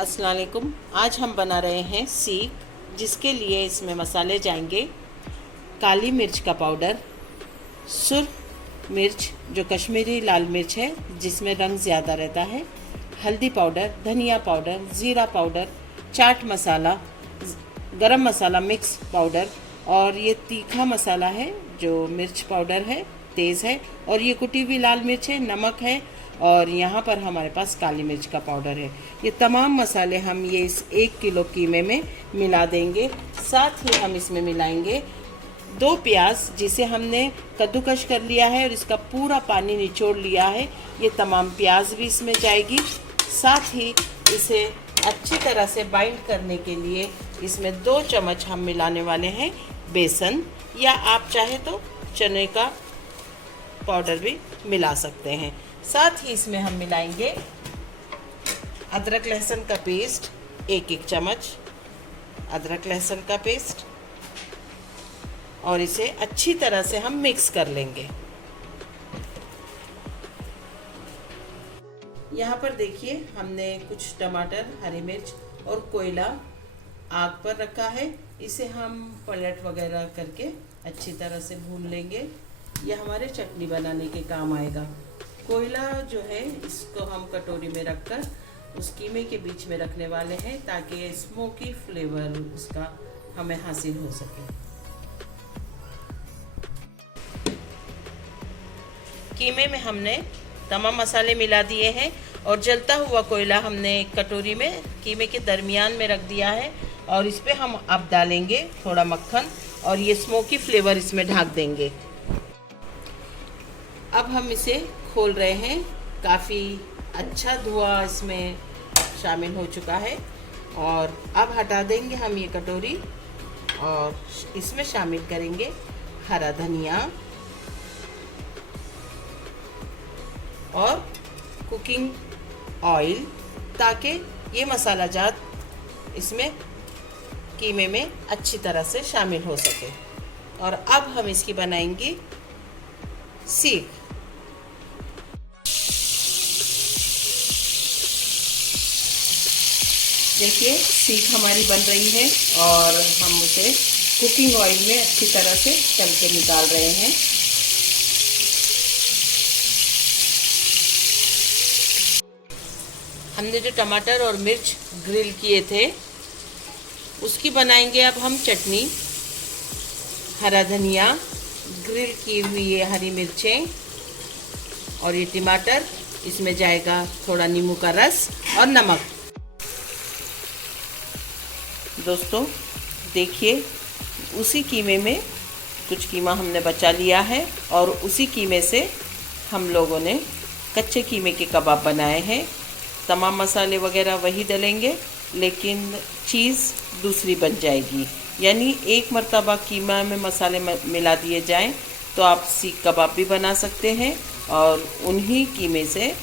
अस्सलाम वालेकुम। आज हम बना रहे हैं सीख, जिसके लिए इसमें मसाले जाएंगे काली मिर्च का पाउडर, सुर्ख मिर्च जो कश्मीरी लाल मिर्च है जिसमें रंग ज़्यादा रहता है, हल्दी पाउडर, धनिया पाउडर, ज़ीरा पाउडर, चाट मसाला, गरम मसाला मिक्स पाउडर, और ये तीखा मसाला है जो मिर्च पाउडर है, तेज़ है, और ये कुटी हुई लाल मिर्च है, नमक है, और यहाँ पर हमारे पास काली मिर्च का पाउडर है। ये तमाम मसाले हम ये इस 1 किलो कीमे में मिला देंगे। साथ ही हम इसमें मिलाएंगे 2 प्याज जिसे हमने कद्दूकश कर लिया है और इसका पूरा पानी निचोड़ लिया है। ये तमाम प्याज भी इसमें जाएगी। साथ ही इसे अच्छी तरह से बाइंड करने के लिए इसमें 2 चम्मच हम मिलाने वाले हैं बेसन, या आप चाहे तो चने का पाउडर भी मिला सकते हैं। साथ ही इसमें हम मिलाएंगे अदरक लहसुन का पेस्ट, 1-1 चम्मच अदरक लहसुन का पेस्ट, और इसे अच्छी तरह से हम मिक्स कर लेंगे। यहाँ पर देखिए हमने कुछ टमाटर, हरी मिर्च और कोयला आग पर रखा है। इसे हम पलट वगैरह करके अच्छी तरह से भून लेंगे। यह हमारे चटनी बनाने के काम आएगा। कोयला जो है इसको हम कटोरी में रखकर उस कीमे के बीच में रखने वाले हैं ताकि स्मोकी फ्लेवर उसका हमें हासिल हो सके। कीमे में हमने तमाम मसाले मिला दिए हैं और जलता हुआ कोयला हमने एक कटोरी में कीमे के दरमियान में रख दिया है, और इस पे हम अब डालेंगे थोड़ा मक्खन और ये स्मोकी फ्लेवर इसमें ढक देंगे। अब हम इसे खोल रहे हैं। काफ़ी अच्छा धुआं इसमें शामिल हो चुका है, और अब हटा देंगे हम ये कटोरी और इसमें शामिल करेंगे हरा धनिया और कुकिंग ऑयल, ताकि ये मसाला जात इसमें कीमे में अच्छी तरह से शामिल हो सके। और अब हम इसकी बनाएंगे सीख। देखिए सीख हमारी बन रही है और हम उसे कुकिंग ऑयल में अच्छी तरह से तल के निकाल रहे हैं। हमने जो टमाटर और मिर्च ग्रिल किए थे उसकी बनाएंगे अब हम चटनी। हरा धनिया, ग्रिल की हुई ये हरी मिर्चें और ये टमाटर, इसमें जाएगा थोड़ा नींबू का रस और नमक। दोस्तों देखिए उसी कीमे में कुछ कीमा हमने बचा लिया है और उसी कीमे से हम लोगों ने कच्चे कीमे के कबाब बनाए हैं। तमाम मसाले वगैरह वही डलेंगे लेकिन चीज़ दूसरी बन जाएगी। यानी एक मर्तबा कीमा में मसाले मिला दिए जाएं तो आप सीख कबाब भी बना सकते हैं, और उन्हीं कीमे से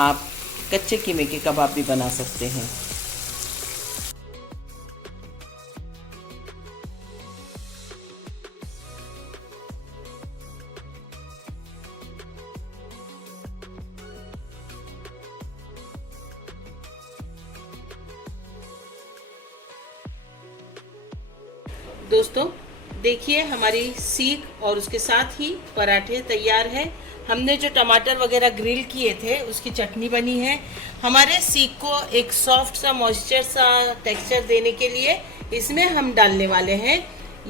आप कच्चे कीमे के कबाब भी बना सकते हैं। दोस्तों देखिए हमारी सीख और उसके साथ ही पराठे तैयार है। हमने जो टमाटर वगैरह ग्रिल किए थे उसकी चटनी बनी है। हमारे सीख को एक सॉफ्ट सा मॉइस्चर सा टेक्सचर देने के लिए इसमें हम डालने वाले हैं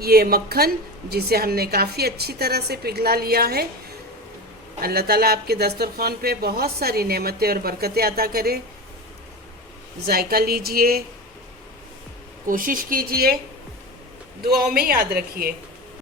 ये मक्खन, जिसे हमने काफ़ी अच्छी तरह से पिघला लिया है। अल्लाह ताला आपके दस्तरखान पे बहुत सारी नेमतें और बरकतें अता करे। जायका लीजिए, कोशिश कीजिए, दुआओं में याद रखिए।